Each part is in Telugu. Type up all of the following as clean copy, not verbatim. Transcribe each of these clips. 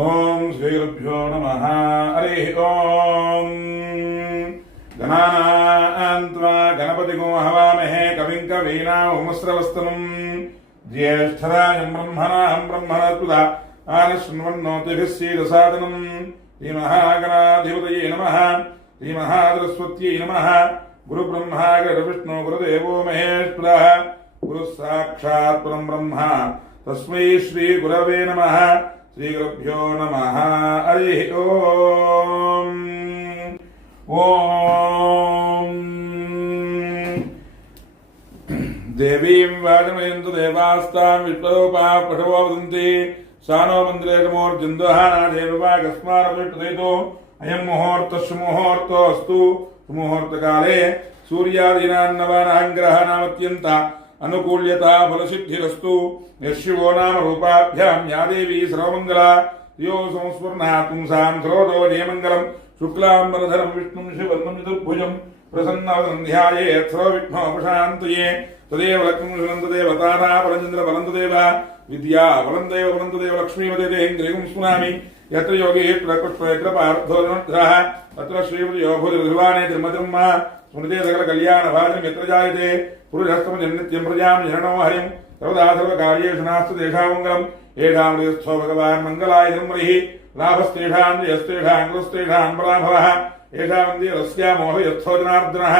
ఓం శ్రీగురుభ్యో నమః. హరి ఓం. గణానాం త్వా గణపతిగం హవామహే కవిం కవీనాముపమస్రవస్తమం జ్యేష్ఠరాజం బ్రహ్మణాం బ్రహ్మణస్పద ఆనశృణ్వన్నోతిభిः సీదసాదనం. శ్రీమహాగణాధిపతయే నమః. శ్రీమహాసరస్వత్యై నమః. గురుబ్రహ్మా గురువిష్ణు గురుదేవో మహేశ్వరः. గురు సాక్షాత్ పరం బ్రహ్మ తస్మై శ్రీ గురవే నమః. శ్రీగురుభ్యో నమః. హరి ఓం. ఓం దేవీం వాచమయంతు దేవాస్తాం విశ్వరూపాః పఠవో వదంతి. సానో మంత్రేర్మోర్జందోహానాదేవాకస్మారవిష్టుదైతో అయం ముహూర్తః సుముహూర్తోऽస్తు. సుముహూర్తకాలే సూర్యాదీనాన్నవానాగ్రహానామత్యంత అనుకూల్యతా ఫలసిద్ధిరస్తు. యశివో నామ రూపాభ్యాం యా దేవీ సర్వమంగళా యో సంస్ఫుర్ణా పుంసాం సరోదో జయమంగళం. శుక్లాంబరధరం విష్ణుం శివర్ణం చతుర్భుజం ప్రసన్నవదనం ధ్యాయేత్ సర్వవిఘ్నోపశాంతయే. తదేవ లక్ష్మీ బలంతదేవ తారా బలంచంద్ర బలంతదేవ విద్యా బలందేవ బలంతదేవ లక్ష్మీపదే ఇంద్రియం స్మరామి. యత్ర యోగి ప్రకృష్ట పార్థోధనః తత్ర శ్రీమతి యోగోదిర్వాణే తిరుమతిర్మ స్మృతే సకల కళ్యాణ భాజం యత్ర జాయతే పురుషస్తమ జన్నిత్యం ప్రజాం జననో హరిం సర్వదా సర్వకార్యేషు నాస్తు తేషామంగళం. ఏషాం హృదయస్థో భగవాన్ మంగళాయ ధర్మరిః లాభస్తేషాం జయస్తేషాం కృతస్తేషాం పరాభవః. ఏషాం వందే రస్యా మోహయస్థో జనార్దనః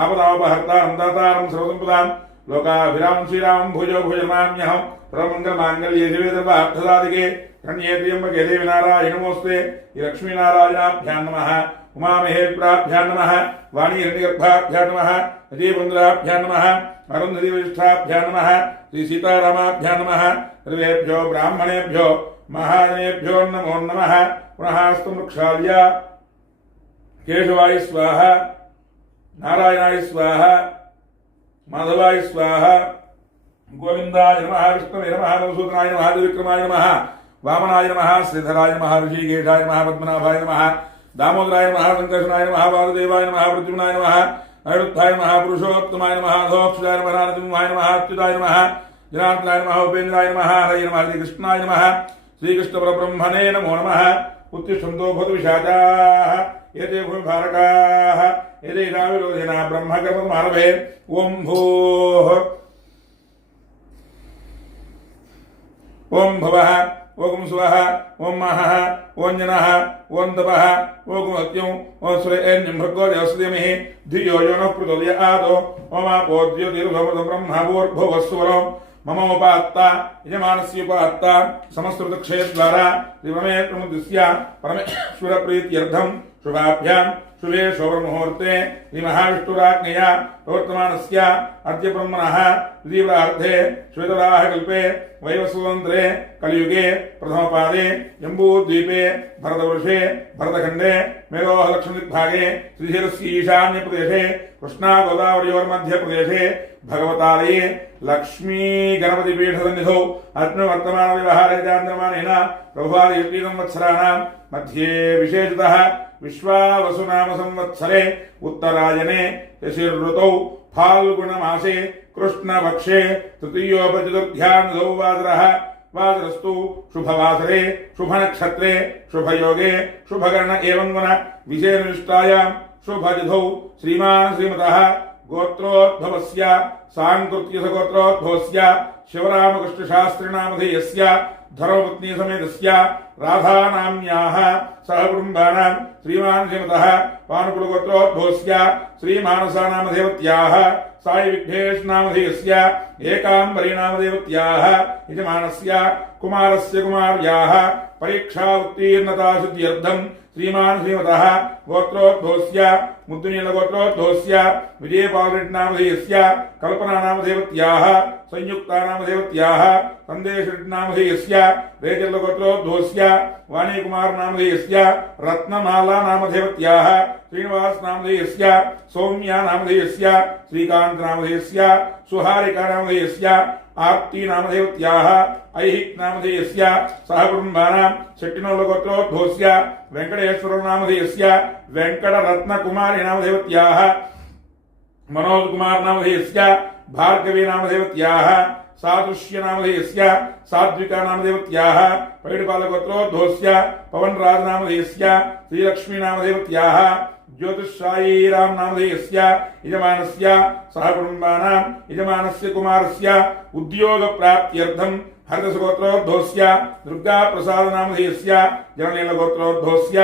ఆపదాపహర్తారం దాతారం సర్వసంపదాం లోకాభిరామం శ్రీరామం భుజో భుజమామ్యహం సర్వమంగళమాంగళ్యే శివే సర్వార్థసాధికే కన్యే త్ర్యంబకే దేవి నారాయణమోస్తే. ఈ లక్ష్మీనారాయణాభ్యాం నమః. ఉమామహేశ్వరాభ్యాం నమః. వాణీహిరణ్యగర్భాభ్యాం నమః. అజయపుంద్రాభ్యాం నమః. అరుంధతి వరిష్ఠాభ్యాం నమః. శ్రీ సీతారామాభ్యాం నమః. సర్వేభ్యో బ్రాహ్మణేభ్యో మహాజనేభ్యో నమో నమః. పునః వృక్షాల్య కేశవాయ స్వాహ, నారాయణాయ స్వాహ, మాధవాయ స్వాహ, గోవిందాయ నమః. విష్ణవే నమః. మధుసూదనాయ నమః. త్రివిక్రమాయ నమః. వామనాయ నమః. శ్రీధరాయ నమః. ఋషికేశాయ నమః. పద్మనాభాయ నమః. దామోదరాయ నమః. సంకర్షణాయ నమః. వాసుదేవాయ నమః. ప్రద్యుమ్నాయ నమః. నైరుత్థాయ నమః. పురుషోత్తమాయ నమః. అధోక్షజాయ నమః. నరసింహాయ నమః. అచ్యుతాయ నమః. జనార్దనాయ నమః. ఉపేంద్రాయ నమః. హరే నమః. శ్రీకృష్ణాయ నమః. శ్రీకృష్ణ పరబ్రహ్మణే నమో నమః. ఉత్తిష్టంతో భూత విశాచాః ఏతే భూమిభారకాః ఏతేషా విరోధినా బ్రహ్మకర్మమారభే. ఓం భూః ఓం భవః ఓం స్వః ఓం మహః ఓం జనః ఓం తపః ఓం అత్యం ఓం శ్రేణ్యం భర్గో దేవస్దేమహి ధియో యో నః ప్రచోదయాత్. ఓమాపో జ్యోతిర్భవతు బ్రహ్మభూర్భువస్సువరం మమ ఉపాత్త యజమానస్యోపాత్త సమస్తృతక్షయద్వారా దివమే ప్రముద్దిశ్య పరమేశ్వర ప్రీత్యర్థం శుభాభ్యాం శుభే శోభముహూర్తే శ్రీ మహావిష్ణురాజ్ఞయా ప్రవర్తమానస్య అద్య బ్రహ్మణః ద్వితీయార్ధే శ్వేతవరాహ కల్పే వైవస్వతంత్రే కలియుగే ప్రథమపాదే జంబూద్వీపే భరతవర్షే భరతఖండే మేఘోహ లక్ష్మీద్భాగే శ్రీశైలస్య ఈశాన్య ప్రదేశే కృష్ణా గోదావరియోర్మధ్య ప్రదేశే భగవతాలయే లక్ష్మీ గణపతి పీఠ సన్నిధౌ అస్మిన్ వర్తమాన వ్యవహారే చాంద్రమానేన ప్రభువాది 8 సంవత్సరాణాం మధ్యే విశేషతః విశ్వావసునామ సంవత్సరే ఉత్తరాయణే శశిర్ఋతౌ ఫాల్గుణమాసే కృష్ణపక్షే తృతీయోపచతుర్థ్యాం వాసరః. వాసరస్తు శుభవాసరే శుభనక్షత్రే శుభయోగే శుభకర్ణ ఏవం గుణ విశేషనిష్టాయాం శుభతిథౌ శ్రీమాన్ శ్రీమతః గోత్రోద్భవస్య సాంకృత్య సగోత్రోద్భవస్య శివరామకృష్ణశాస్త్రినామధేయస్య ధర్మపత్ని సమేతస్య రాధానామ్యాః సహ కుటుంబానాం శ్రీమాన్ శ్రీమతః పానుకులగోత్రోద్భవస్య శ్రీమానసానామధేవత్యాః సాయి విఘ్నేశ్ నామధేయస్య ఏకాంబరీనామదేవత్యాః యజమానస్య కుమారస్య కుమార్యాః పరీక్షా ఉత్తీర్ణతా సిద్ధ్యర్థం శ్రీమాన్ శ్రీమతః గోత్రోద్భవస్య ముద్దునీలగోత్రోద్భవస్య విజయపాలరెడ్డినామధేయస్య కల్పనానామదేవత్యాః సంయుక్తానామదేవత్యాః సందేశరెడ్డినామధేయస్య రేచర్లగోత్రోద్భవస్య వాణీకుమారనామధేయస్య రత్నమాలానామదేవత్యాః శ్రీనివాసనామధేయస్య సౌమ్యానామధేయస్య శ్రీకాంతనామధేయస్య సుహారికానామధేయస్య ఆర్తినామదేవత్యాః ఐహిక్నామధేయస్య సహ కుటుంబానాం శెట్టినోళ్ళగోత్రోద్భవస్య వెంకటేశ్వరనామధేయస్య వెంకటరత్నకుమారినామదేవత్యాః మనోజ్ కుమార్ నామధేయస్య భార్గవీ నామదేవత్యాః सादृश्य नामधेयस्य सात्विका नामदेवत्याः पैडपालगोत्रोद्भवस्य पवनराज नामधेयस्य श्रीलक्ष्मी नामदेवत्याः ज्योतिषायीराम नामधेयस्य यजमानस्य सहकुटुम्बानां यजमानस्य कुमारस्य उद्योग प्राप्त्यर्थं हरदसगोत्रोद्भवस्य दुर्गा प्रसाद नामधेयस्य जननीलगोत्रोद्भवस्य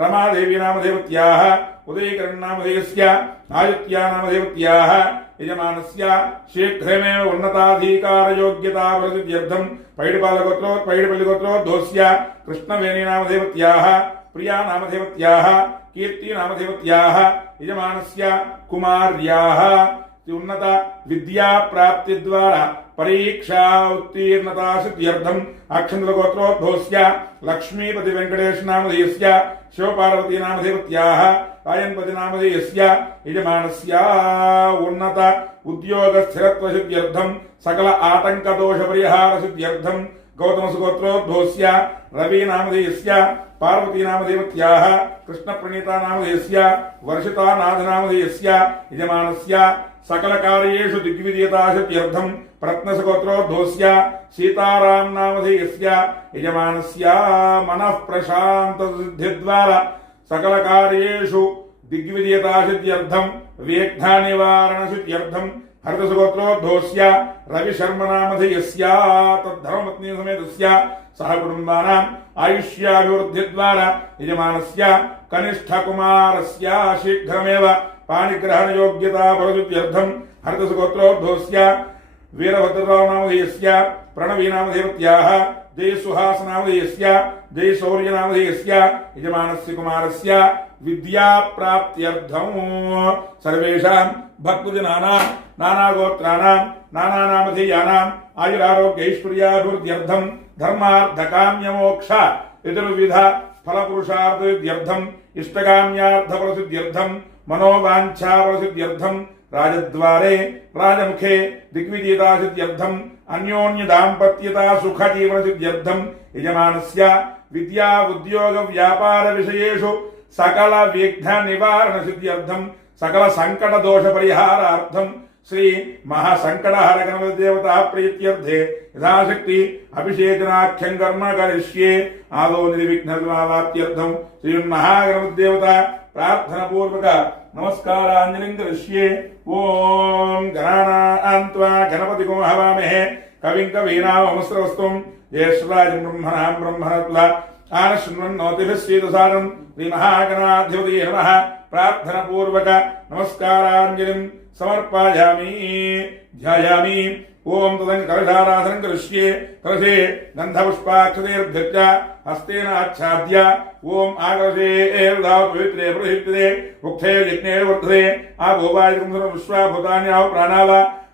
रमादेवी नामदेवत्याः उदयकरण नामधेयस्य आदित्या नामदेवत्याः यजमानस्य शीघ्रमेव उन्नताधिकारयोग्यताप्रसिद्ध्यर्थं पैडपल्लिगोत्रोद्भवस्य कृष्णवेणी नामदेवत्याः प्रिया नामदेवत्याः कीर्ति नामदेवत्याः यजमानस्य कुमार्याः उन्नत विद्या प्राप्ति द्वारा परीक्षा उत्तीर्णता सिद्ध्यर्थम अक्षन्तगोत्रोद्भवस्य लक्ष्मीपति वेंकटेश नामधेयस्य शिवपार्वती नामदेवत्याः आयनपति नामधेयस्य यजमानस्य उन्नत उद्योग स्थिरत्व सिद्ध्यर्थम सकल आतंक दोष परिहार सिद्ध्यर्थम गौतमसुगोत्रोद्भवस्य रवि नामधेयस्य पार्वती नामदेवत्याः कृष्ण प्रणीता नामधेयस्य वर्षिता नाथ नामधेयस्य यजमानस्य सकल कार्येषु दिग्विजयता सिद्ध्यर्थम प्रत्नसगोत्रोद्भवस्य सीताराम नामधेयस्य यजमानस्य मनः प्रशांत सिद्धिद्वारा सकल कार्येषु दिग्विजयता सिद्ध्यर्थम विघ्न निवारण सिद्ध्यर्थम हरदसगोत्रोद्भवस्य रविशर्म नामधेयस्य तद्धर्मपत्नी समेतस्य सहकुटुम्बानां आयुष्याभिवृद्धिद्वारा यजमानस्य कनिष्ठकुमारस्य शीघ्रमेव पाणिग्रहण योग्यता प्रसिद्ध्यर्थं हरदसगोत्रोद्भवस्य वीरभद्रराव नामधेयस्य प्रणवी नामदेवत्याः जय सुहास नामधेयस्य जय शौर्य नामधेयस्य यजमानस्य कुमारस्य विद्या प्राप्त्यर्थं सर्वेषां भक्तजनानां नानागोत्राणां नानानामधेयानाम् आयुरारोग्यैश्वर्याभिवृद्ध्यर्थं धर्मार्थकाम्यमोक्ष चतुर्विध फलपुरुषार्थसिद्ध्यर्थं इष्टकाम्यार्थफलसिद्ध्यर्थं मनोवाञ्छाफलसिद्ध्यर्थं राजद्वारे राजमुखे दिग्विजयता सिद्ध्यर्थं अन्योन्य दाम्पत्यता सुख जीवन सिद्ध्यर्थं यजमानस्य विद्या उद्योग व्यापार विषयेषु सकल विघ्न निवारण सिद्ध्यर्थं सकल संकट दोष परिहारार्थं श्री महासंकटहर गणपति देवता प्रीत्यर्थे यथाशक्ति अभिषेचनाख्यं कर्म करिष्ये आदौ निर्विघ्न समाप्त्यर्थं श्री महागणपति देवता प्रार्थना पूर्वक नमस्कारांजलिं करिष्ये। ओम गणानान्त्वा गणपतिगो हवामहे कविं कवीनामस्रवस्तुं ज्येष्ठराजं ब्रह्मणां ब्रह्मणत्वा आनशृण्वन्नोतिभिस्सीदसादं श्रीमहागणाधिपतये नमः। प्रार्थना पूर्वक नमस्कारांजलिं समर्पयामि ध्यायामि। ओम तदं कलशाराधनं करिष्ये। कलशे गन्धपुष्पाक्षतेर्धृत्य हस्तेन आच्छाद्य ओम आकलशे एर्दाव पवित्रे प्रहिते मुखे यज्ञे वर्धते आपो वायुं विश्वा भूतानि आव प्राणाव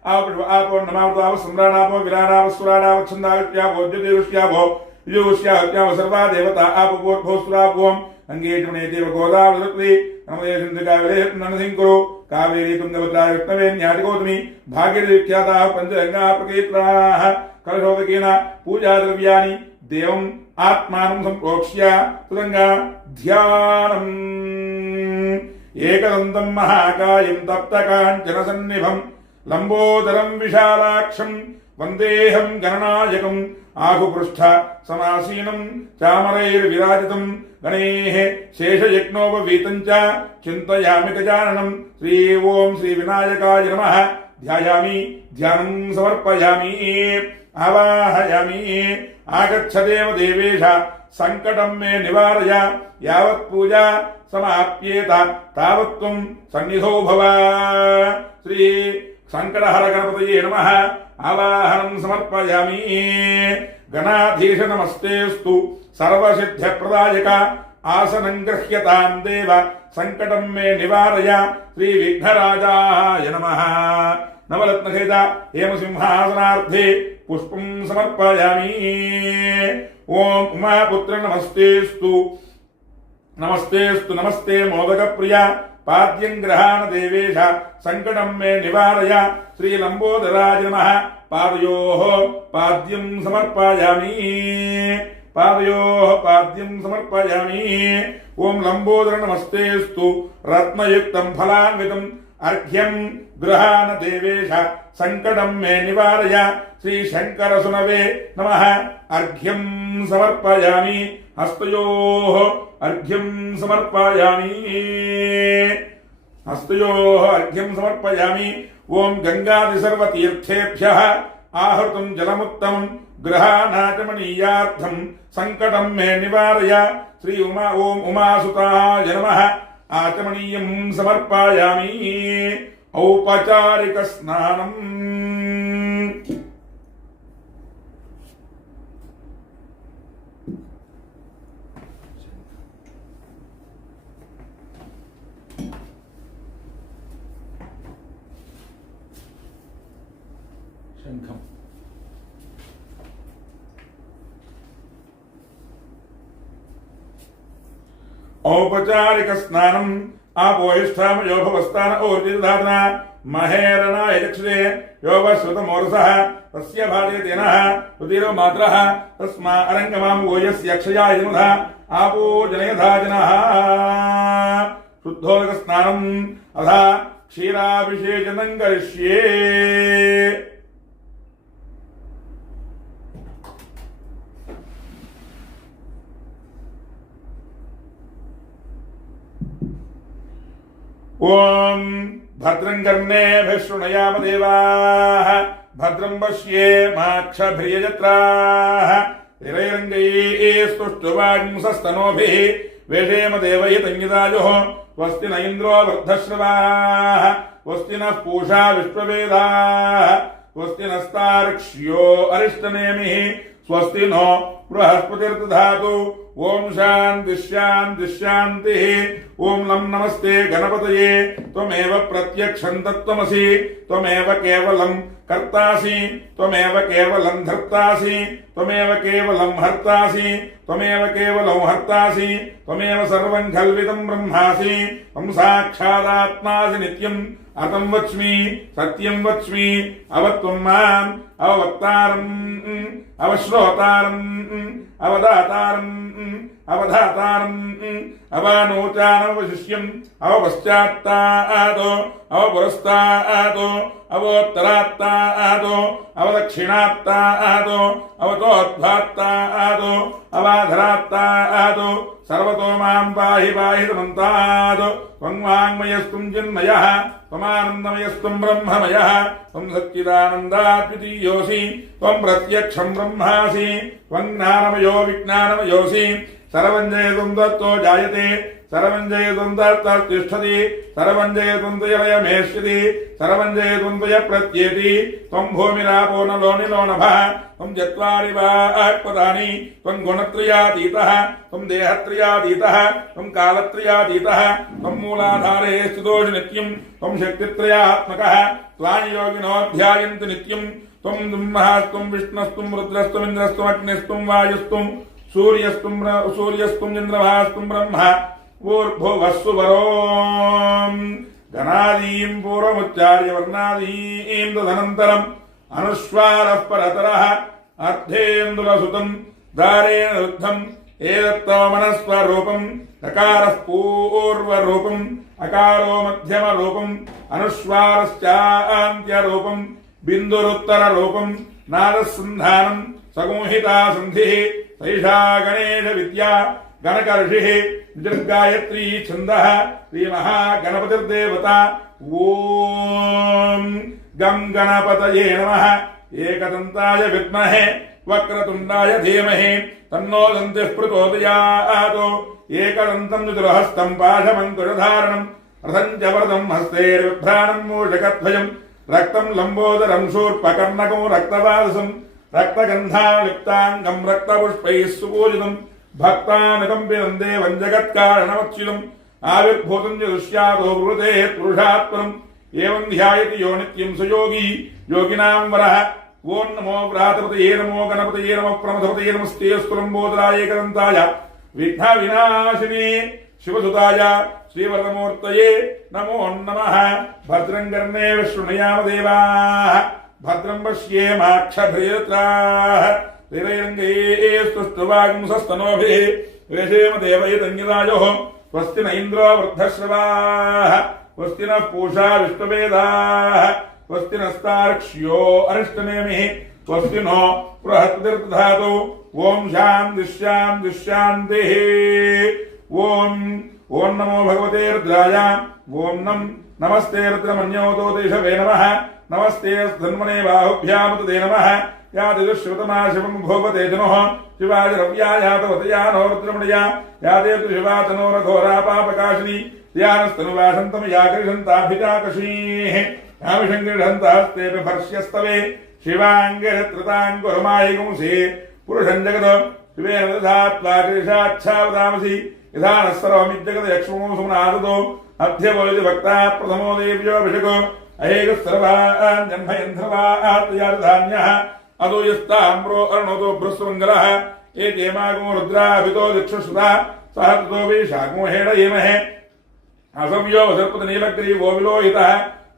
आपो नमावताव सम्राणापो विराणाव सुराणाव छन्दावित्यापो द्युतिविष्यापो युष्याहत्याव सर्वा देवता आपो भोस्त्रापोम अंगेजमने देव गोदावृत्ति नमदे सिंधुकावले ननसिंकुरु कावेरी तुंगभद्रा विष्णवे न्याटिगौतमी भागीरथी विख्याताः पंचगंगा प्रकीर्तनाः कलशोदकेन पूजा द्रव्याणि देवम् आत्मानं संप्रोक्ष्य तुरंगा ध्यानम् एकदन्तं महाकायं तप्तकाञ्चनसन्निभं लंबोदरं विशालाक्षं वन्देऽहं गणनायकम् आहुपृष्ठ समासीनं चामरैर्विराजितं गणैः शेषयज्ञोपवीतं च चिन्तयामि गजाननं। श्री ओम श्री विनायकाय नमः। ध्यायामि ध्यानं समर्पयामि आवाहयामि। आगच्छदेव देवेश संकटं मे निवारय यावत् पूजा समाप्येत तावत् त्वं सन्निधौ भव। श्री संकटहर गणपतये नमः। आवाहनं समर्पयामि। गणाधीश नमस्तेस्तु सर्वसिद्ध्यप्रदायक आसनं गृह्यतां देव संकटं मे निवारय। श्री विघ्नराजाय नमः। नवरत्नखेद हेमसिंहासनार्थे पुष्पं समर्पयामि। ओम उमापुत्र नमस्तेस्तु नमस्तेस्तु नमस्ते मोदकप्रिया पाद्यं गृहाण देवेश संकटं मे निवारय। श्री लंबोदराय नमः। पादयोः पाद्यं समर्पयामि। पादयोः पाद्यं समर्पयामि। ओम लंबोदर नमस्तेस्तु रत्नयुक्तं फलान्वितं अर्घ्यं गृहाण देवेश संकटं मे निवारय श्री शंकर सुनवे नमः। अर्घ्यं समर्पयामि हस्तयोः अर्घ्यं समर्पयामि हस्तयोः अर्घ्यं समर्पयामि। ओम गंगादि सर्वतीर्थेभ्यः आहृतं जलमुत्तमं गृहाणाचमनीयार्थं संकटं मे निवारय श्री उमा ओम उमासुताय नमः। आचमनीयं समर्पयामि औपचारिक स्नानम्। शंखम औपचारिक स्नानम आपोहिष्ठाम योभवस्थान ऊर्जिधातना महेरणाय चक्षुषे योगश्रुतमोरसः तस्य भाजे तेनः रुधिरो मात्रः तस्मा अरङ्गमां वोयस्य अक्षयाय नमः। आपो जनयथा जनः शुद्धोदक स्नानम् अथा क्षीराभिषेचनं करिष्ये। ओम भद्रं कर्णेभिः शृणुयाम देवाः भद्रं पश्येमाक्षभिर्यजत्राः स्थिरैरङ्गैः स्तुष्टुवांसस्तनूभिः वेषेम देवैतञ्जितायुः स्वस्ति न इन्द्रो वृद्धश्रवाः स्वस्ति नः पूषा विश्ववेदाः स्वस्ति नस्तार्क्ष्यो अरिष्टनेमिः स्वस्ति नो बृहस्पतिर्दधातु। ओम शांति शांति शांति। ओम लं नमस्ते गणपतये त्वमेव प्रत्यक्षं तत्त्वमसि त्वमेव केवलं कर्तासि त्वमेव केवलं धर्तासि त्वमेव केवलं हर्तासि त्वमेव केवलं हर्तासि त्वमेव सर्वं खल्विदं ब्रह्मासि त्वं साक्षादात्मासि नित्यम् अतं वच्मि सत्यं वच्मि अवत्वं माम् अववक्तारम् अवश्रोतारम् अवदातारम् अवधातारम् अवानोचानवशिष्यम् अवपश्चात्तादो अवपुरस्तादो अवोत्तरात्तादो अवदक्षिणात्तादो अवतोद्धात्तादो अवाधरात्तादो सर्वतो मां पाहि पाहि समन्तादो त्वं वाङ्मयस्त्वं चिन्मयः त्वमानन्दमयस्त्वं ब्रह्ममयः त्वं सच्चिदानन्दाद्वितीयोऽसि त्वं प्रत्यक्षं ब्रह्मासि त्वं ज्ञानमयो विज्ञानमयोऽसि सर्वं जयत्वं तत्तो जायते सर्वं जयत्वं तत्तिष्ठति सर्वं जयत्वं त्वयलयमेष्यति सर्वं जयत्वं त्वय प्रत्येति त्वं भूमिरापो नलो निलो नभः त्वं चत्वारि वाक्पदानि त्वं गुणत्रयातीतः त्वं देहत्रयातीतः त्वं कालत्रयातीतः त्वं मूलाधारे स्थितोषि नित्यं त्वं शक्तित्रयात्मकः त्वां योगिनो ध्यायन्ति नित्यं त्वं ब्रह्मस्त्वं विष्णुस्त्वं रुद्रस्त्वं इन्द्रस्त्वं अग्निस्त्वं वायुस्त्वं सूर्यस्त्वं चन्द्रमास्त्वं ब्रह्म ऊर्ध्वस्वरोम् गणादीं पूर्वमुच्चार्य वर्णादीं तदनन्तरम् अनुस्वारः परतरः अर्थेन्दुलसुतं दारेण रुद्धम् एतत्तमनस्वरूपम् नकारः पूर्वरूपम् अकारो मध्यमरूपम् अनुस्वारश्चान्त्यरूपम् बिन्दुरुत्तररूपम् नादसन्धानम् सगुंहिता सन्धिः सैषा गणेश विद्या गणकर्षिः विजृगायत्री छन्दः श्रीमहागणपतिर्देवता। ओम गं गणपतये नमः। एकदन्ताय विद्महे वक्रतुण्डाय धीमहि तन्नो दन्तिः प्रचोदयात्। एकदन्तं चतुर्हस्तं पाशमङ्कुशधारणं रथं च वरदं हस्तैर्बिभ्राणं मूषकध्वजं रक्तं लम्बोदरं शूर्पकर्णकं रक्तवासं रक्तगन्धालिप्ताङ्गं रक्तपुष्पैः सुपूजितं भक्तानुकम्पितं देवं जगत्कारणमच्युतम् आविर्भूतं च दृश्यातो ब्रूते पुरुषात्परम् एवं ध्यायति यो नित्यं स योगी योगिनां वरः। ओं नमो व्रातपतये नमो गणपतये नमः प्रमथपतये नमस्ते स्तुलम्बोदराय एकदन्ताय विघ्नविनाशिने शिवसुताय श्रीवरदमूर्तये नमो नमः। भद्रं कर्णेभिः शृणुयाम देवाः भद्रं पश्येमाक्षभिर्यजत्राः स्थिरैरङ्गैः स्तुष्टुवांसस्तनूभिः वेषेम देवैतञ्जितायुः स्वस्ति न इन्द्रो वृद्धश्रवाः स्वस्ति नः पूषा विश्ववेदाः स्वस्ति नस्तार्क्ष्यो अरिष्टनेमिः स्वस्ति नो बृहस्पतिर्दधातु ओम शान्तिः शान्तिः ओम नमो भगवते रुद्राय ओम नमस्ते रुद्रमन्योतो देशवे नमः नमस्ते धन्वने बाहुभ्यामुते नमः या दिदुश्रुतमा शिवं भोगते जनो शिवाय रव्यायातवतया नो रुद्रमणया या देव शिवा तनो रघोरा पापकाशिनी ध्यानस्तनुवासन्तं या कृषन्ताभिजाकशीः याविषङ्गृहन्तास्ते भर्ष्यस्तवे शिवाङ्गिरत्रताङ्कुरमायिगुंसि पुरुषं जगद शिवेन दधात्वाकृशाच्छावदामसि यथा नः सर्वमिज्जगद यक्ष्मो सुमनादतो अध्यवोजि भक्ता प्रथमो देव्योऽभिषेको अहेकः सर्वान् जन्मयन्ध्रवात्याधान्यः अदो यस्ताम्रो अर्णतो भ्रस्वङ्गलः एकेमागो रुद्राभितो दिक्षुश्रुता सह ततो विशाखो हेडयेमहे असव्यो सर्पतनीलग्रीवो विलोहितः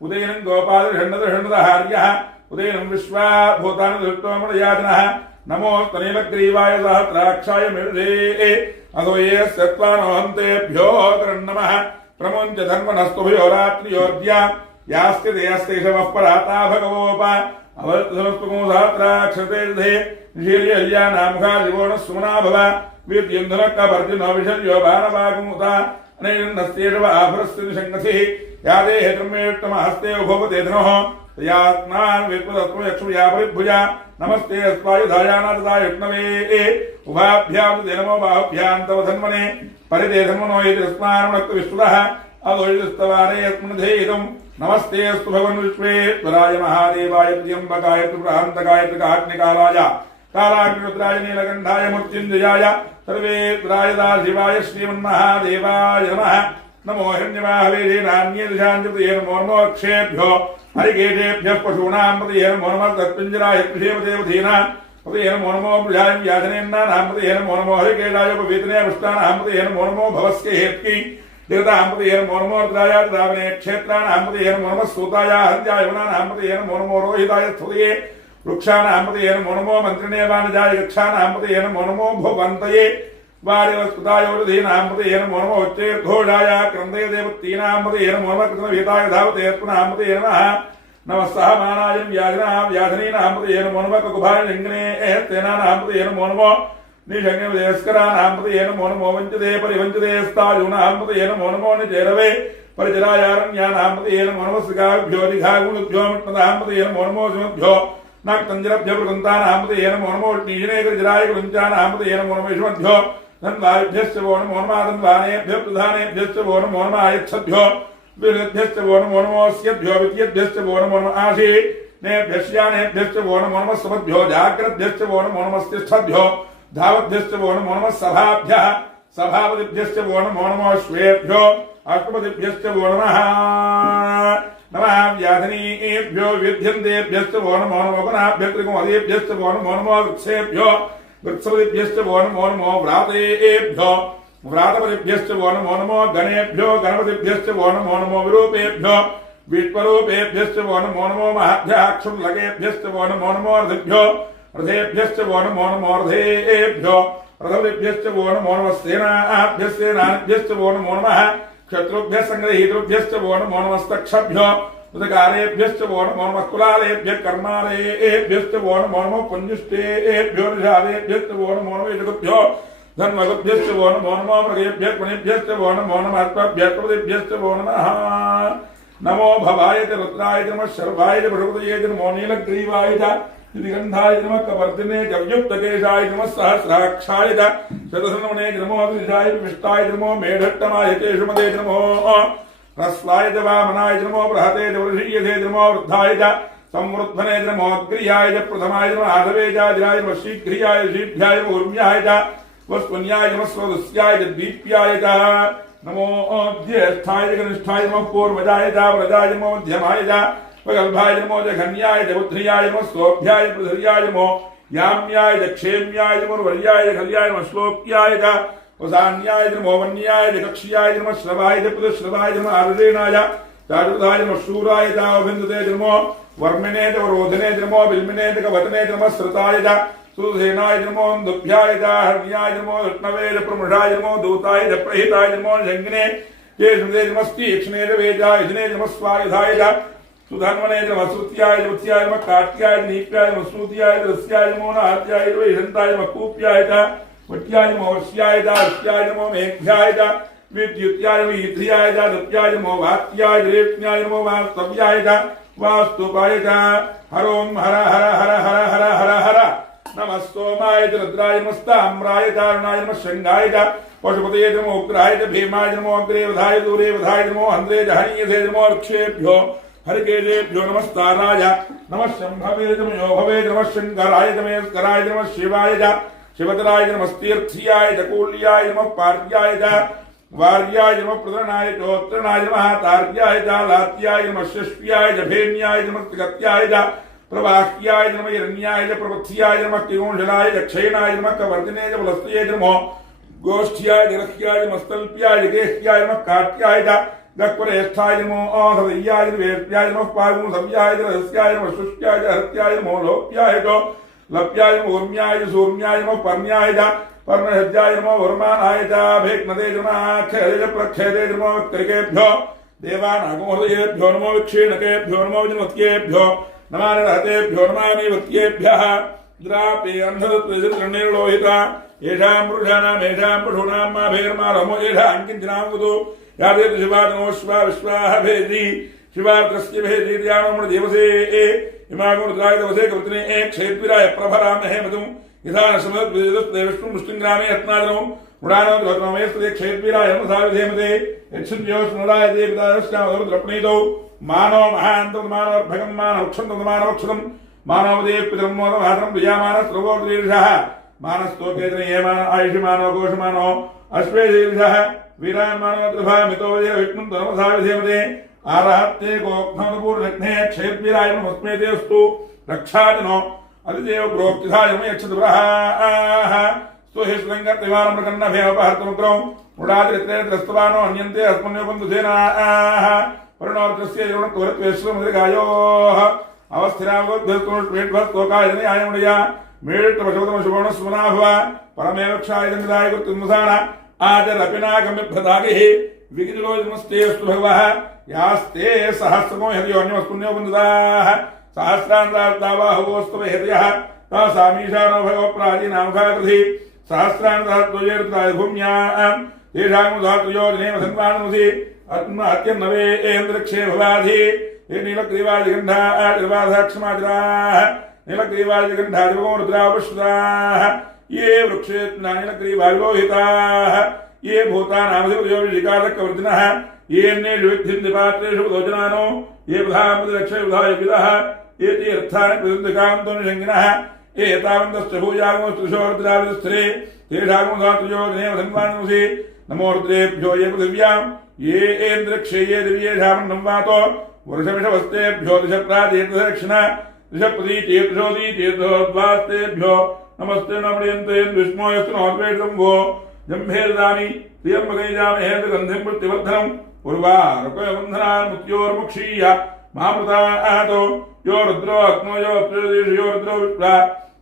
उदयनं गोपालषण्डदहार्यः उदयनं विश्वा भूतानि दृष्टोमणयाजनः नमो तनीलग्रीवाय सहस्राक्षाय मेरुधे अथो ये सत्त्वानोहन्तेभ्यो नमः प्रमुञ्च धर्मनस्तुभ्यो रात्रियोद्या यास्ति देयस्तेषवः पराता भगवोप अवल्तसमस्तुको सहस्राक्षते निशीर्यल्या नामुखा जीवोणः सुमना भव वीर्यन्धुनक्कपर्जिनो विशल्यो बाणवागुमुता अनेनस्तेषव आभरस्य निषङ्गसिः या देहे धर्मेष्टमहस्ते उभवते धनुः यात्मान् विद्वदत्वं यक्षुया परिभुजा नमस्ते अस्वायुधायानादाय युष्णवे उभाभ्यां ते नमो बाहुभ्यां तव धन्वने परिते धन्वनो यदि अस्मान्नक्तु विष्णुः अदोषिस्तवारे अस्मन्धेयितुं नमस्ते अस्तु भगवन् विश्वेश्वराय महादेवाय त्र्यम्बकाय त्रिपुरान्तकाय त्रिकाग्निकालाय कालाग्निरुद्राय नीलकण्ठाय मृत्युञ्जयाय सर्वेश्वराय शिवाय श्रीमन्महादेवाय नमः नमो हिरण्यवाहवे नान्ये दिशाञ्जपते नमो नमो अक्षेभ्यो हरिकेशेभ्यः पशूनां पते नमो नमः तत्पिञ्जराय क्षेमदेवधीनां पते नमो नमो मृजाय व्याजनेन्नानां पते नमो नमो हरिकेशाय पवित्रने पुष्टानां पते नमो नमो भवस्के हेत्की देवतां पते नमो नमो रुद्राय दावने क्षेत्राणां पते नमो नमः सूताय हत्याय वनानां पते नमो नमो रोहिताय स्तुतये वृक्षाणां पते नमो नमो मन्त्रिणे वाणजाय वृक्षाणां पते नमो नमो भवन्तये वारिवस्कृतायोधीनां पते नमो नमो उच्चैर्घोषाय क्रन्दय देवतीनां पते नमो नमः कृष्णवीताय धावते अर्पणां पते नमः नमः सहमानाय व्याधनीनां पते नमो नमः कुकुभाय लिङ्गने तेनानां पते नमो नमो निषङ्गदेस्कराणां पते नमो नमो वञ्चते परिवञ्चते स्तायूनां पते नमो नमो निचेरवे परिचरायारण्यानां पते नमो नमः श्रीकाभ्यो दिघागुणभ्यो मिट्मदां पते नमो नमो सिंहभ्यो नाक्तञ्जरभ्यो प्रकृन्तानां पते नमो नमो नीजनेकजराय कुञ्चानां पते नमो नमो विष्णुभ्यो धन्वायुभ्यश्च वो नमो नमः धन्वानेभ्यो प्रधानेभ्यश्च वो नमो नमः आयच्छद्भ्यो विरुद्धभ्यश्च वो नमो नमो स्यद्भ्यो विद्यभ्यश्च वो नमो नमः आशीनेभ्यश्चानेभ्यश्च वो नमो नमः समद्भ्यो जाग्रद्भ्यश्च वो नमो नमः स्तिष्ठद्भ्यो धावद्भ्यश्च वो नमो नमः सभाभ्यः सभापतिभ्यश्च वो नमो नमः श्वेभ्यो अष्टपतिभ्यश्च वो नमः नमः व्याधनीभ्यो विद्यन्तेभ्यश्च वो नमो नमो गणाभ्यत्रिकुमदेभ्यश्च वो नमो नमो वृक्षेभ्यो वृत्सपतिभ्यश्च वो नमो नमो व्रातेभ्यो व्रातपतिभ्यश्च वो नमो नमो गणेभ्यो गणपतिभ्यश्च वो नमो नमो विरूपेभ्यो विश्वरूपेभ्यश्च वो नमो नमो महद्भ्याक्षुल्लकेभ्यश्च वो नमो नमो रथेभ्यो रथेभ्यश्च वो नमो नमो रथेभ्यो रथेभ्यश्च वो नमो नमः सेनाभ्यश्च वो नमो नमः क्षत्रुभ्यः संग्रहीतृभ्यश्च वो नमो नमस्तक्षभ्यो उदकारेभ्यश्च वो नमो नमः कुलालेभ्यः कर्मालेभ्यश्च वो नमो नमः पुञ्जुष्टेभ्यो निषादेभ्यश्च वो नमो नमः यजगुभ्यो धन्वगुभ्यश्च वो नमो नमः मृगेभ्यः मणिभ्यश्च वो नमो नमः अश्वभ्यश्च वो नमः नमो भवाय च रुद्राय च नमः शर्वाय च प्रभृतये च नमो नीलग्रीवाय च दिगन्धाय च नमः कपर्दिने च युक्तकेशाय च नमः सहस्राक्षाय च शतधन्वने च नमो विशाय विष्टाय च नमो मेढट्टमाय च शुमदे च नमो ह्रस्वाय च वामनाय च नमो बृहते च वृषीयसे च नमो वृद्धाय च संवृद्धने च नमो अग्र्याय च प्रथमाय च नमः आधवे च अजराय नमः शीघ्रियाय शीभ्याय ऊर्म्याय च वस्पुन्याय नमः स्वदस्याय च दीप्याय च नमो ज्येष्ठाय च कनिष्ठाय नमः पूर्वजाय च व्रजाय नमो मध्यमाय च वगल्भाय नमो जघन्याय च बुद्ध्याय नमः स्तोभ्याय पृथ्व्याय नमो याम्याय च क्षेम्याय च वर्याय च खल्याय नमः श्लोक्याय च वसान्याय च नमो वन्याय च कक्ष्याय च नमः श्रवाय च पुरुश्रवाय च नमः आरुषेणाय चारुधाय नमः शूराय च अभिन्दते च नमो वर्मिणे च वरोधने च नमो बिल्मिने च कवटने च नमः श्रुताय च सुधेनाय नमो दुभ्याय च हर्ण्याय नमो विष्णवे च प्रमुषाय नमो दूताय च प्रहिताय नमो शङ्गिने केशुदे नमस्ति यक्षणे वेदाय जने नमस्वायुधाय सुधन्वने नमः श्रुत्याय वत्स्याय नमः कार्त्याय नीप्याय नमः श्रुत्याय रस्याय नमो नात्याय वैहन्ताय नमः कूप्याय वट्याय नमो वर्ष्याय अस्याय नमो मेघ्याय विद्युत्याय नमो ईध्याय दत्याय नमो वात्याय रेप्याय नमो वास्तव्याय वास्तुपाय हर ओम हर हर हर हर हर हर हर नमः सोमाय रुद्राय नमस्ताम्राय दारुणाय नमः शृंगाय पशुपतये नमो उग्राय भीमाय नमो अग्रे वधाय दूरे वधाय नमो हन्द्रे हनीयसे नमो अक्षेभ्यो हरिकेशेभ्यो नमस्ताराय नमः शंभवे नमो भवे नमः शंकराय नमस्कराय नमः शिवाय शिवतराय नमस्तीर्थ्याय कूल्याय नमः पार्याय वार्याय नमः प्रदरणाय चोत्रणाय नमः तार्याय लात्याय नमः शष्प्याय भेन्याय नमः गत्याय प्रवाह्याय नमः हिरण्याय प्रवत्स्याय नमः किंशलाय क्षयनाय नमः कवर्जने बलस्तये नमो गोष्ठ्याय रह्याय नमस्तल्प्याय गेह्याय नमः काट्याय गक्वरेष्ठाय नमो हृदयाय वेष्ट्याय नमः पागुसव्याय रहस्याय नमः शुष्याय हत्याय नमो लोप्याय लप्याय नमो ऊर्म्याय सूर्म्याय नमः पर्ण्याय पर्णहृद्याय नमो वर्मानाय भेक्नदे नमः खेदे प्रखेदे नमो क्रिकेभ्यो देवानागोहृदयेभ्यो नमो विक्षीणकेभ्यो नमो विनमत्येभ्यो नमानि रहतेभ्यो नमानि वत्येभ्यः द्रापे अन्धदत्तनिर्लोहिता येषां पुरुषाणाम् येषां पशूनां मा भेर्मा रमो येषां किञ्चिनां कुतो यादेव शिवानमो शिवा विश्वाः भेदी शिवार्त्रस्य भेदी ध्यानोमण दिवसे इमागुणद्राय दिवसे कवतिने क्षेत्विराय प्रभरामहे मधुम् यथा नशमद्विष्णुं मुष्टिङ्ग्रामे रत्नादनो मुडानो द्रवमेस्तदे क्षेत्विराय नमसाविधेमते यच्छन्त्यो स्मराय देवतारश्चामद्रप्णीतौ मानो महान्तम् मानवर्भगम् मानवक्षन्तम् मानवक्षतम् मानवदेव पितरम् मोदमातरम् प्रियामानस्रवोर्दीर्षः मानस्तोकेतने मान आयुषमानो घोषमानो अश्वेदीर्षः वीरान् मानो द्रभा मितो वजे विष्णुं नमसाविधेमते आरहत्ते गोघ्नपूर्णघ्ने क्षेत्विराय नमस्मेते अस्तु रक्षाजनो अतिदेव प्रोक्तिधाय नमः यक्षद्वरः स्तुहि श्रृङ्गतिवारमृगन्नभेमपहर्तमुग्रौ मुडादित्रेण अन्यन्ते अस्मन्योपन्दुसेनाः वर्णोर्त्रस्य योनत्वरत्वेश्वरमृगायोः अवस्थिरावद्भस्तोकायजनयायमुडया मेळिट्टवशोतमशुभोणस्वनाभव परमेवक्षायजनदाय कृत्युन्मसाण आजरपिनागम्यभ्रदागिः विगिजिलोजनस्ते अस्तु भगवः यास्ते सहस्रमो हरियोन्यमस्पुण्योपन्दुदाः सहस्रान्तार्तावाहवोस्तव हृदयः तासामीशानो भगव प्राचीनामुखाकृति सहस्रान्तार्द्वयेर्त्राय भूम्यां तेषामुधात्रयोजनेम सन्मानमुसि अत्यन्नवे एन्द्रक्षे भवाधि ये नीलग्रीवादिगन्धाक्षमाजराः नीलग्रीवादिगन्धादिवो रुद्रावश्रुताः ये वृक्षे नीलग्रीवाविलोहिताः ये भूतानामधिपयोविशिकारकवर्तिनः येन्नेषु विद्धिन्दिपात्रेषु भोजनानो ये प्रधानमन्त्रिरक्षयुधायपितः ये तीर्थानि प्रसिद्धकान्तोनिषङ्गिनः ये एतावन्तश्च भूयागमस्त्रिशोरुद्राविस्त्रे तेषागमधात्रयोजनेम सन्मानमुसि नमो रुद्रेभ्यो ये पृथिव्यां ये एन्द्रक्षे ये दिव्येषामन्नं वातो वर्षमिषवस्तेभ्यो दिशप्राचेतदक्षिण दिशप्रतीचेतुषोदीचेतोद्वास्तेभ्यो नमस्ते नमयन्ते विष्णो यस्तुनोद्वेषम्भो जम्भेदानि त्र्यम्बकैजामहेन्द्रगन्धिं मृत्युवर्धनम् उर्वारुकवन्धनान् मुत्योर्मुक्षीय महामृतातो यो रुद्रो अग्नो यो यो रुद्रो विश्वा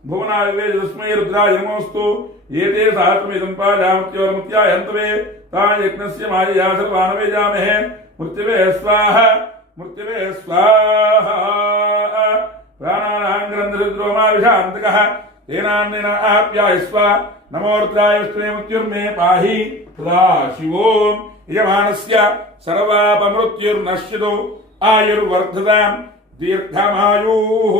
भुवनायुवेदस्मै रुद्राय नमोऽस्तु एते सहस्रमिदं पाजामत्योर्मुत्याय हन्तवे तान् यज्ञस्य मायया सर्वानवेजामहे मृत्युवे स्वाहा मृत्युवे स्वाहा प्राणानां ग्रन्थरुद्रोमाविशान्तकः तेनान्नेन आप्यायस्व नमो रुद्राय विष्णवे मृत्युर्मे पाहि तदा शिवो यजमानस्य सर्वापमृत्युर्नश्यतु आयुर्वर्धतां दीर्घमायुः।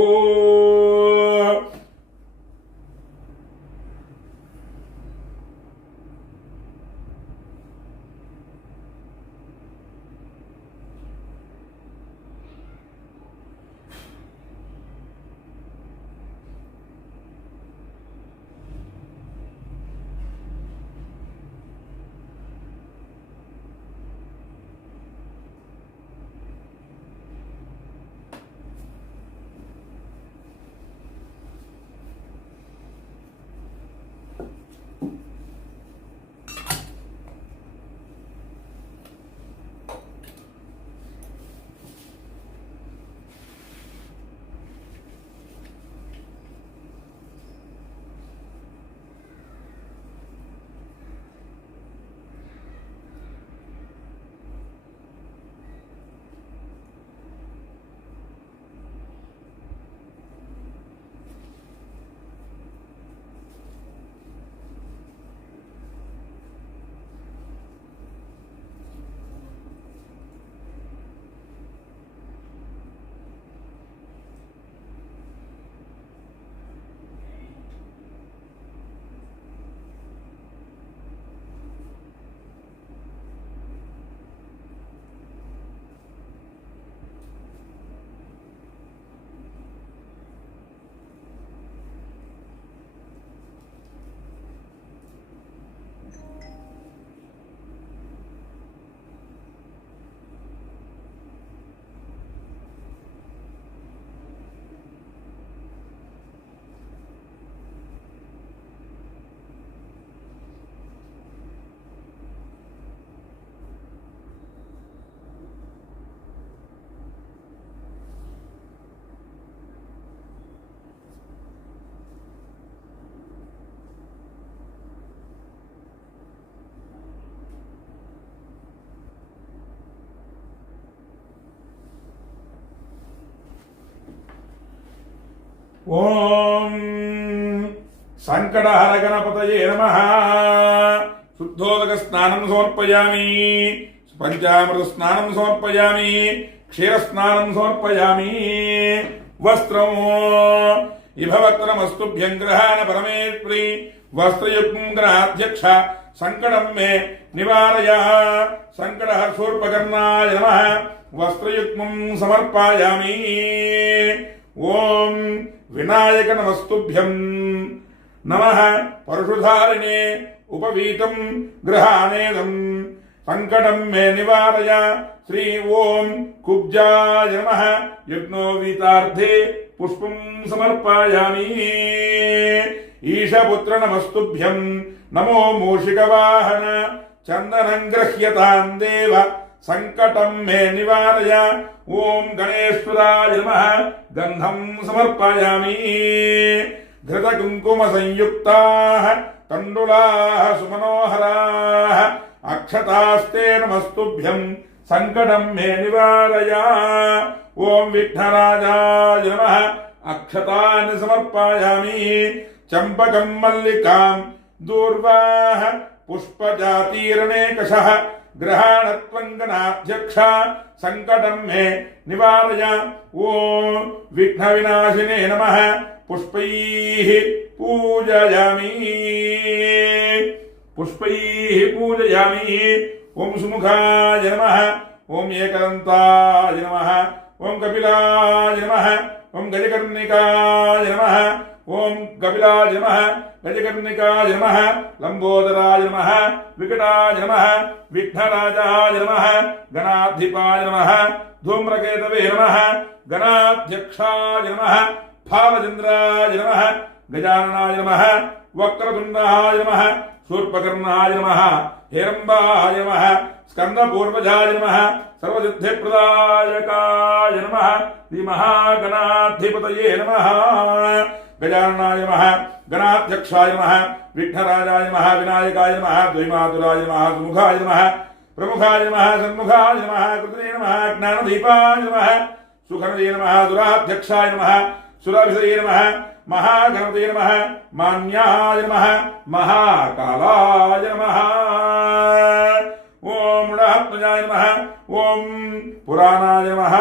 ఓం సంకటహర గణపతయే నమః. శుద్ధోదక స్నానం సమర్పయామి, పంచామృత స్నానం సమర్పయామి, క్షీర స్నానం సమర్పయామి. వస్త్రము ఇభవక్రమస్తుభ్యం గ్రహాణ పరమేశ్వరి. వస్త్రయుగ్మం గ్రహాధ్యక్ష సంకటం మే నివారయ. సంకటహర్షోర్పకర్ణాయ నమః. వస్త్రయుగ్మం సమర్పయామి. ఓం వినాయక నమస్తుభ్యం నమః. పరశుధారిణే ఉపవీతం గృహానేదం సంకటం మే నివారయ. శ్రీ ఓం కుబ్జాయ నమః. యజ్ఞోవీతార్థే పుష్పం సమర్పయామి. ఈశపుత్ర నమస్తుభ్యం. నమో మూషికవాహన. చందనం గృహ్యతాం దేవ సంకటం మే నివారయ. ఓం గణేశ్వరాయ నమః. గంధం సమర్పయామి. ఘృత కుంకుమ సంయుక్తాః తండులాః సుమనోహరాః అక్షతాస్తే నమస్తుభ్యం. సంకటం మే నివారయ. ఓం విఘ్నరాజాయ నమః. అక్షతాన్ని సమర్పయామి. చంపకం మల్లికాం దూర్వాః పుష్పజాతీరనేకషః గ్రహాణత్వం గణాధ్యక్ష సంకటం మే నివారయ. ఓం విఘ్న వినాశినే నమః. పుష్పైః పూజయామి. పుష్పైః పూజయామి. ఓం సుముఖాయ నమః. ఓం ఏకదంతాయ నమః. ఓం కపిలాయ నమః. ఓం గజకర్ణికాయ నమః. ఓం కపిలాయ నమః. గజకర్ణికాయ నమః. లంబోదరాయ నమః. వికటాయ నమః. విఘ్నరాజాయ నమః. గణాధిపాయ నమః. ధూమ్రకేతవే నమః. గణాధ్యక్షాయ నమః. భావచంద్రాయ నమః. గజాననాయ నమః. వక్రతుండాయ నమః. శూర్పకర్ణాయ నమః. హేరంబాయ నమః. స్కందపూర్వజాయ నమః. సర్వసిద్ధిప్రదాయకాయ నమః. శ్రీ మహాగణాధిపతయే నమః. గజాననాయ నమః. గణాధ్యక్షాయ నమః. విఘ్నరాజాయ నమః. వినాయకాయ నమః. ద్వైమాతురాయ నమః. సుముఖాయ నమః. ప్రముఖాయ నమః. సన్ముఖాయ నమః. కృతనే నమః. జ్ఞానదీపాయ నమః. సుఖనదే నమః. సురాధ్యక్షాయ నమః. సురాభిషయే నమః. మహాగణపతయే నమః. మాన్యాయ నమః. మహాకాలాయ నమః. ఓం మృడాత్మజాయ నమః. ఓం పురాణాయ నమః.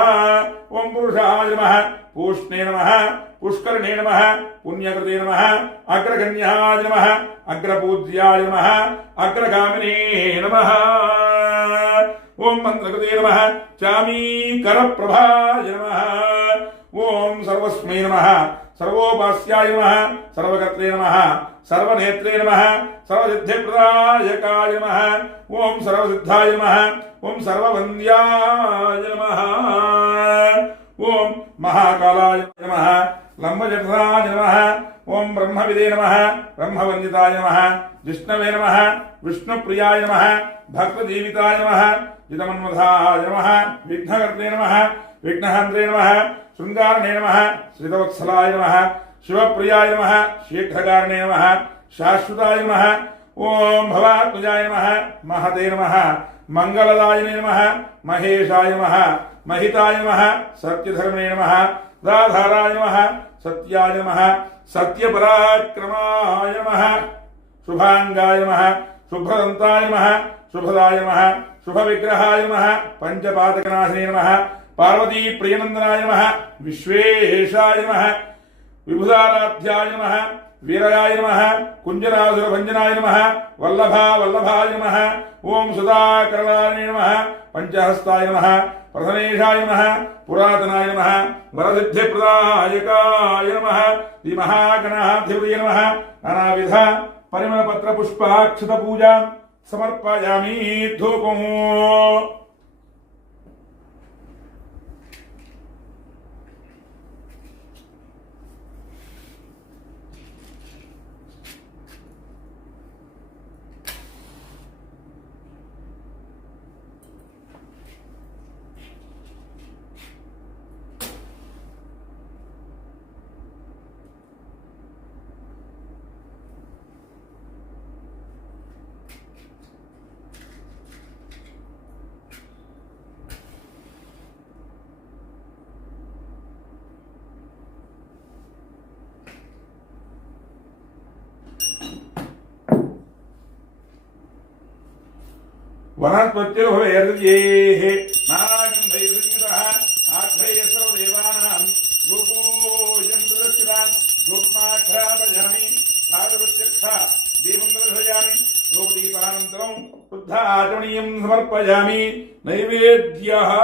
ఓం పురుషాయ నమః. పూష్ణే నమః. పుష్కరిణే నమః. పుణ్యకృతే నమః. అగ్రగణ్యాయ నమః. అగ్రపూజ్యాయ నమః. అగ్రగామినే నమః. ఓం మంత్రకృతే నమః. చామీకరప్రభాయ నమః. ఓం సర్వస్మై నమః. సర్వోపాస్యాయ నమః. సర్వకర్త్రే నమః. సర్వనేత్రే నమః. సర్వసిద్ధిప్రదాయకాయ నమః. ఓం సర్వసిద్ధాయ నమః. ఓం సర్వవంద్యాయ నమః. ఓం మహాకాలాయ నమః. లంబజఠరాయ నమః. ఓం బ్రహ్మవిదే నమః. బ్రహ్మవందితాయ నమః. విష్ణవే నమః. విష్ణుప్రియాయ నమః. భక్తజీవితాయ నమః. జితమన్మథాయ నమః. విఘ్నకర్తే నమః. విఘ్నహంత్రే నమః. శృంగారణే నమః. శ్రితవత్సలాయ నమః. శివప్రియాయ నమః. శీఘ్రకారణే నమః. శాశ్వతాయ నమః. ఓం భవాత్మజాయ నమః. మహతే నమః. మంగళదాయనే నమః. మహేశాయ నమః. महिताय नमः. सत्यधर्मे नमः. राधाराय नमः. सत्याय नमः. सत्यपराक्रमाय नमः. शुभांगाय नमः. शुभ्रदंताय नमः. शुभदाय नमः. शुभविग्रहाय नमः. पंचपातकनाशिने नमः. पार्वती प्रियनंदनाय नमः. विश्वेशाय नमः. विभुधाराध्याय नमः. वीरयाय नमः. कुंजरासुरभंजनाय नमः. वल्लभाय नमः. ओम सुधाकरलाय नमः. पंचहस्ताय नमः. प्रथमेशाय नमः. पुरातनाय नमः. वरसिद्धिप्रदायकाय नमः. श्रीमहागणाधिपतये नमः. नानाविध परिमलपत्र पुष्पाक्षत पूजा समर्पयामि. धूपम् वनस्पतिर्भवेर्येः नानागन्धैर्संयुतः आघ्रयः सर्वदेवानां गोपोऽयं प्रदक्षिणान् गोप्माघ्रापयामि साधुप्रत्यक्षा दीपं दर्शयामि गोपदीपानन्तरं शुद्धाचमनीयं समर्पयामि नैवेद्यः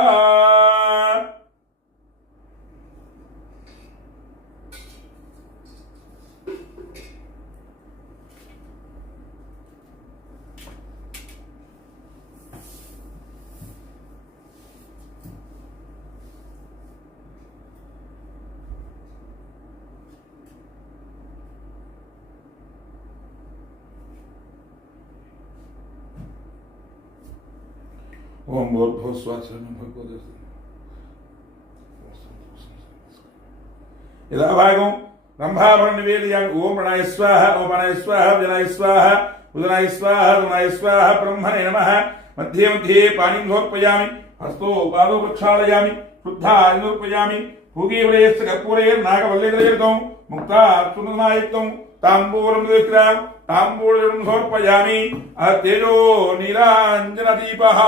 ओम यदा भागं ब्रह्माभरण निवेदयामि ओम प्रणय स्वाहा ओम प्रणय स्वाहा विनाय स्वाहा उदनाय स्वाहा उदनाय स्वाहा ब्रह्मणे नमः मध्ये मध्ये पाणिं समर्पयामि हस्तो पादौ प्रक्षालयामि शुद्धायुर्पयामि भूगीवलेश्च कर्पूरेण नागवल्लीकृतं मुक्तात्मनायुक्तं ताम्बूलं दृष्ट्वा ताम्बूलं समर्पयामि तेजो नीलाञ्जनदीपः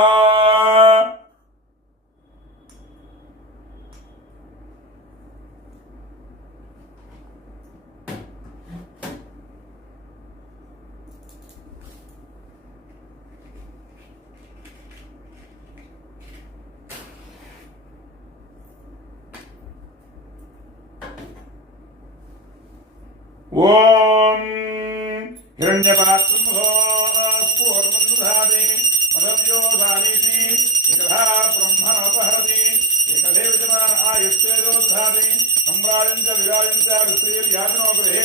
ओम हिरण्यपात्रं स्फूर्मन्धादे मदव्योधानीति एकधा ब्रह्मणोपहरति एकदेव जमान आयुष्येदोधादि सम्राजं च विराजं च विश्रीर्याजनो गृहे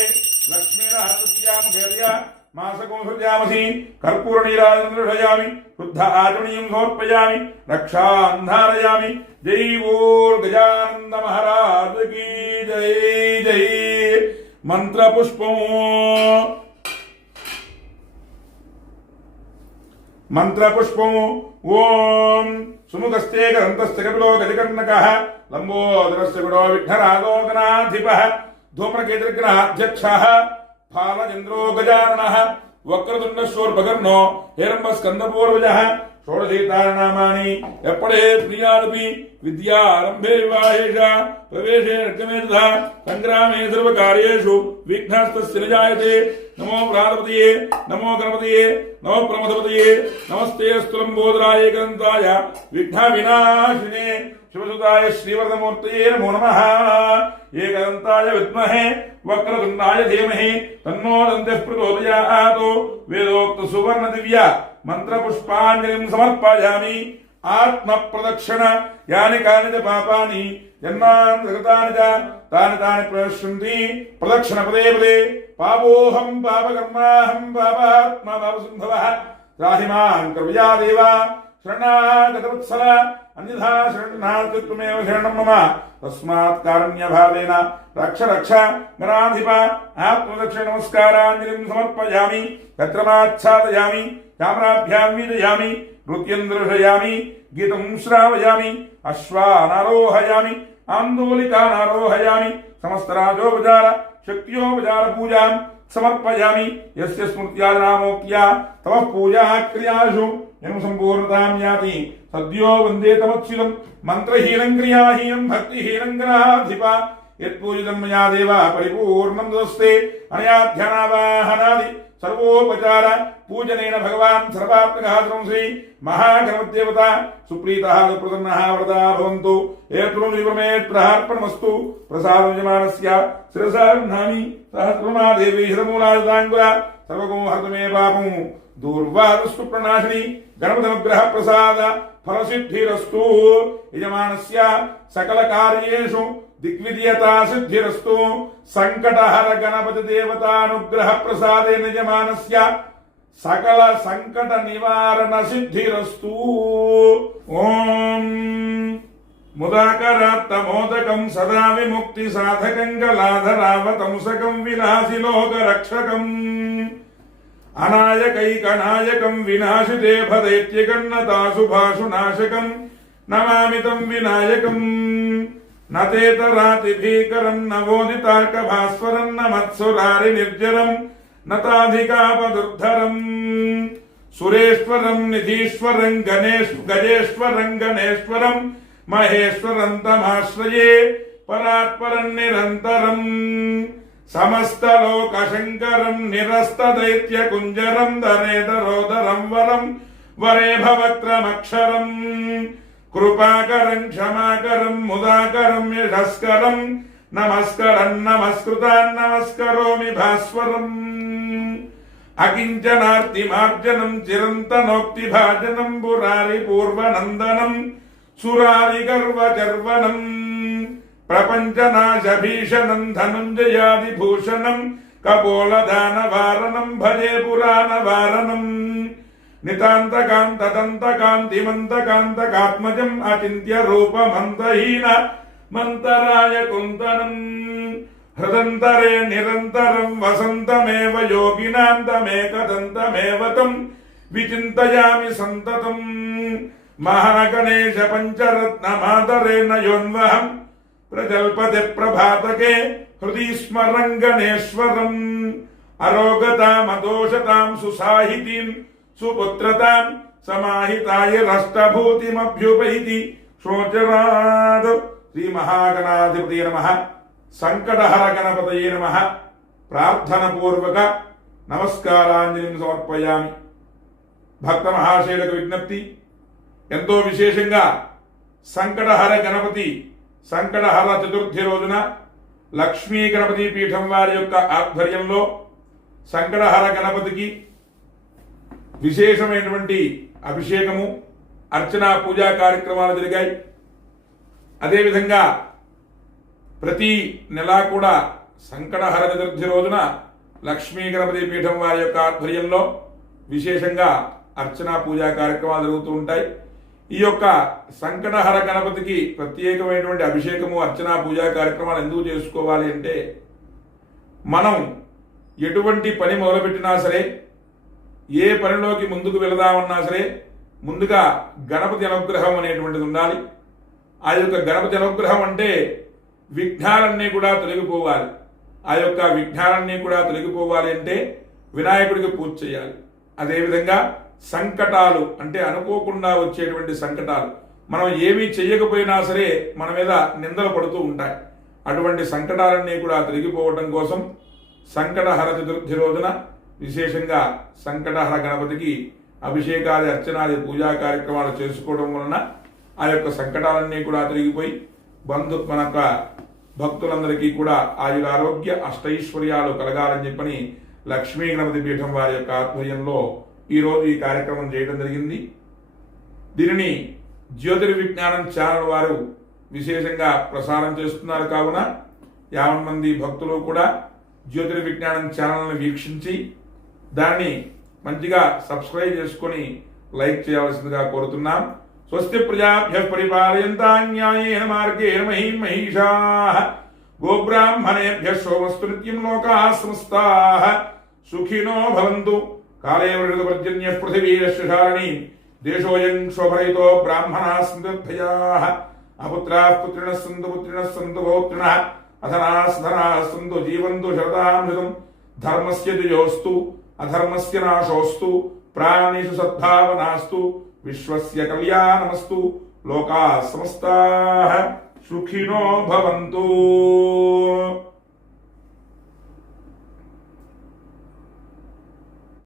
लक्ष्मीराहतस्यां घेर्या मासको सृजामसि कर्पूरनीराजनं दर्शयामि शुद्ध आचमनीयं समर्पयामि रक्षां धारयामि जय बोल गजानंद महाराज की जय जय मंत्र पुष्पम ओम सुमुखस्ते गंतस्ते कपिलो गजकर्णकः लंबोदरस्य गुणो विघ्नराजो गणाधिपः धूम्रकेतुर्ग्रहाध्यक्षः फालचन्द्रो गजाननः वक्रतुण्डशूर्पकर्णो हिरण्यस्कन्धपूर्वजः षोडशीतारनामानि एप्पडे प्रियादपि विद्यारम्भे विवाहेषा प्रवेशे रक्तमेधा संग्रामे सर्वकार्येषु विघ्नस्तस्य न जायते नमो प्राणपतये नमो गणपतये नमो प्रमथपतये नमस्ते स्तुलम्बोदराय ग्रन्थाय विघ्नविनाशिने शिवसुताय श्रीवरदमूर्तये नमो नमः एकदन्ताय विद्महे वक्रतुण्डाय धीमहि तन्नो दन्तिः प्रचोदयात् वेदोक्त सुवर्ण दिव्या मंत्र पुष्पांजलिं समर्पयामि आत्म प्रदक्षिण यानि कानि च पापानि जन्मान्तरकृतानि च तानि तानि प्रणश्यन्ति प्रदक्षिण पदे पदे पापोऽहं पापकर्माहं पापात्मा पापसम्भवः त्राहि मां कृपया देव शरणागतवत्सल अन्यथा शरणागतत्वमेव शरणं मम तस्मात् कारुण्यभावेन रक्ष रक्ष गणाधिप आत्मदक्षिण नमस्काराञ्जलिं समर्पयामि तत्रमाच्छादयामि चामराभ्यां वीजयामि नृत्यं दर्शयामि गीतं श्रावयामि अश्वानारोहयामि आन्दोलिकानारोहयामि समस्तराजोपचार शक्तियोपचार पूजां समर्पयामि यस्य स्मृत्यानामोक्त्या तव पूजा क्रियासु यं संपूर्णतां याति सद्यो वन्दे तमच्युतं मन्त्रहीनं क्रियाहीनं भक्तिहीनं गणाधिप यत्पूजितं मया देव परिपूर्णं तदस्ते अनया ध्यानावाहनादि सर्वोपचार पूजनेन भगवान् सर्वात्मकः श्री महागणपतिदेवता सुप्रीतः प्रसन्नः वरदा भवन्तु एतुं विप्रमेत् प्रहार्पणमस्तु प्रसादं यजमानस्य शिरसा गृह्णामि सहस्रमा देवी हिरमूलायुधाङ्कुरा सर्वगो हरतु मे पापं दूर्वादस्तु प्रणाशिनी गणपतिनुग्रह प्रसाद फलसिद्धिरस्तु यजमानस्य सकल कार्येषु दिग्विजयता सिद्धिरस्तु संकटहर गणपति देवतानुग्रह प्रसादेन यजमानस्य सकल संकट निवारण सिद्धिरस्तु ओम मुदाकरात्तमोदकं सदा विमुक्ति साधकं गलाधरावतंसकं विलासि लोक रक्षकम् अनायकैकनायकं विनाशिते भदैत्यगन्नताशुभाशु नाशकं नमामि तं विनायकम् न तेतरातिभीकरं न वोदितार्कभास्वरं न मत्सुरारि निर्जरं न ताधिकापदुर्धरम् సురేశ్వరం నిధీశ్వరం గజేశ్వరం గణేశ్వరం మహేశ్వరం తమాశ్రయే పరాత్పరం నిరంతరం సమస్తలోకశంకరం నిరస్తదైత్య కుంజరం ధరేధరోదరం వరం వరే భవక్రమక్షరం కృపాకరం క్షమాకరం ముదాకరం యశస్కరం నమస్కరం నమస్కృతాన్ నమస్కరోమి భాస్వరం అకించనార్తిమార్జనం చిరంతనోక్తి భాజనం పురారి పూర్వనందనం సురారి గర్వచర్వనం ప్రపంచనాశభీషణం ధనుంజయాదిభూషణం కపోలదానవారణం భజే పురాణవారణం నితాంతకాంతదంతకాంతిమంతకాంతకాత్మజం అచింత్య రూపమంతహీన మంతరాయ కుంతనం హృదంతరే నిరంతరం వసంతమేవ యోగినాంతమేకదంతమేవ తం విచింతయామి సంతతం మహాగణేశ పంచరత్నమాదరేణ యోన్వహం ప్రజల్పతి ప్రభాతకే హృది స్మరం గణేశ్వరం అరోగతామదోషతాం సుసాహితీం సుపుత్రతాం సమాహితాయ రష్టభూతిమభ్యుపైతి శోచరాద్. శ్రీ మహాగణాధిపతి నమః. సంకటహర గణపతయే నమః. ప్రార్థన పూర్వక నమస్కారాంజలిం సమర్పయామి. భక్త మహాశయులకు విజ్ఞప్తి, ఎంతో విశేషంగా సంకటహర గణపతి సంకటహర చతుర్థి రోజున లక్ష్మీ గణపతి పీఠం వారి యొక్క ఆధ్వర్యంలో సంకటహర గణపతికి విశేషమైనటువంటి అభిషేకము, అర్చన, పూజా కార్యక్రమాలు జరిగాయి. అదేవిధంగా ప్రతి నెలా కూడా సంకటహర చతుర్థి రోజున లక్ష్మీ గణపతి పీఠం వారి యొక్క ఆధ్వర్యంలో విశేషంగా అర్చన, పూజా కార్యక్రమాలు జరుగుతూ ఉంటాయి. ఈ యొక్క సంకటహర గణపతికి ప్రత్యేకమైనటువంటి అభిషేకము, అర్చన, పూజా కార్యక్రమాలు ఎందుకు చేసుకోవాలి అంటే, మనం ఎటువంటి పని మొదలుపెట్టినా సరే, ఏ పనిలోకి ముందుకు వెళదామన్నా సరే, ముందుగా గణపతి అనుగ్రహం అనేటువంటిది ఉండాలి. ఆ యొక్క గణపతి అనుగ్రహం అంటే విఘ్నాలన్నీ కూడా తొలగిపోవాలి. ఆ యొక్క విఘ్నాలన్నీ కూడా తొలగిపోవాలి అంటే వినాయకుడికి పూజ చేయాలి. అదేవిధంగా సంకటాలు అంటే అనుకోకుండా వచ్చేటువంటి సంకటాలు, మనం ఏమీ చెయ్యకపోయినా సరే మన మీద నిందలు పడుతూ ఉంటాయి. అటువంటి సంకటాలన్నీ కూడా తొలగిపోవడం కోసం సంకటహర చతుర్థి రోజున విశేషంగా సంకటహర గణపతికి అభిషేకాది, అర్చనాది, పూజా కార్యక్రమాలు చేసుకోవడం వలన ఆ యొక్క సంకటాలన్నీ కూడా తొలగిపోయి మన భక్తులందరికీ కూడా ఆయురారోగ్య అష్టైశ్వర్యాలు కలగాలని చెప్పని లక్ష్మీ గణపతి పీఠం వారి యొక్క ఆధ్వర్యంలో ఈరోజు ఈ కార్యక్రమం చేయడం జరిగింది. దీనిని జ్యోతిర్విజ్ఞానం ఛానల్ వారు విశేషంగా ప్రసారం చేస్తున్నారు. కావున 50 మంది భక్తులు కూడా జ్యోతిర్విజ్ఞానం ఛానల్ని వీక్షించి దాన్ని మంచిగా సబ్స్క్రైబ్ చేసుకొని లైక్ చేయవలసిందిగా కోరుతున్నాం. స్వస్తి ప్రజాభ్యః పరిపాలయంతాం న్యాయేన మార్గేణ మహీం మహీషాః గోబ్రాహ్మణేభ్యః శోభస్తు నిత్యం లోకాః సమస్తాః సుఖినో భవంతు. కాలే వృషపర్జన్యః పృథివీరశ్చారణి దేశోయం శోభరయితో బ్రాహ్మణాః సంతర్భయాః అపుత్రాః పుత్రిణః సంతు పౌత్రిణః అధనాః ధనాః సంతు జీవంతు శరదాం శతం. ధర్మస్య జయోస్తు అధర్మస్య నాశోస్తు ప్రాణిషు సద్భావనాస్తు విశ్వస్య కళ్యాణమస్తు. లోకాః సమస్తాః సుఖినో భవంతు.